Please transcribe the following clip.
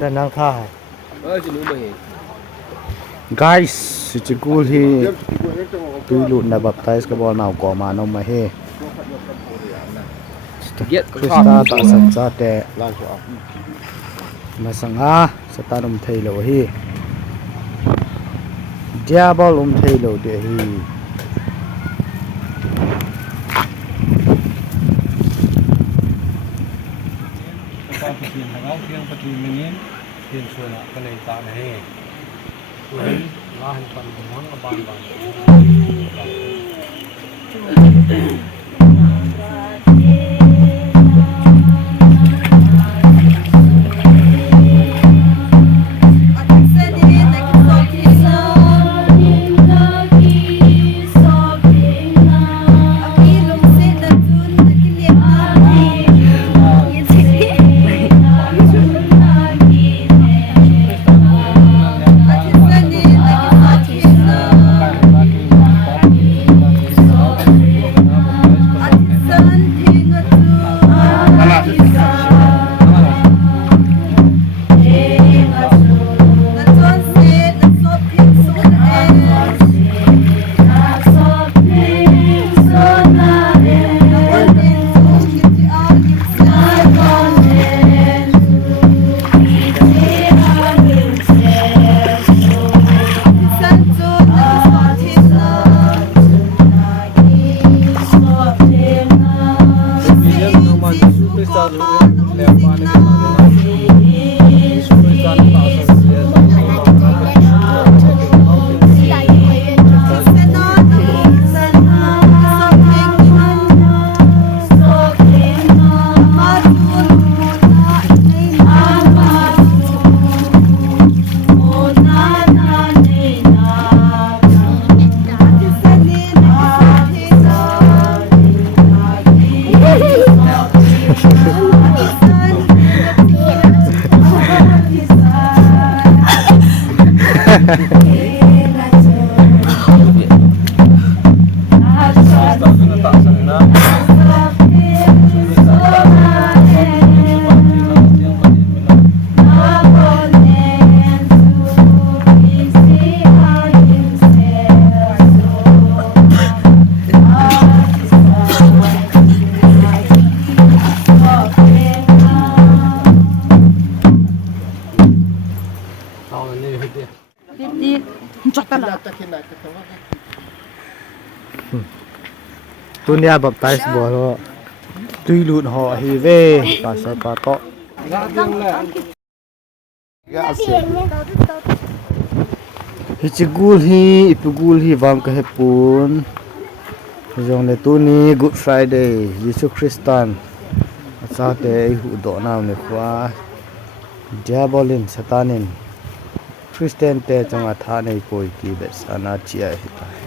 dan nang khai chỉ núi mày guys si cool hi tuilu na baptize ka bol naw ko ma no ma he get Krista ta san cha te masanga satanum thei lo hi diabol thei lo de hi ta thiền thằng áo thiêng phát triển mình thiền xuôi là cái này ta này tuổi là hình phần món các bạn tunia baptize bol tuilu ho hi ve pa sa pa to hi chigul hi ipugul hi wang ka hepun jong le tuni good friday Jesus Christian sa te hu do na ne khwa diabolin satanin Christian te changa tha nei poi ki be sana chia hi ta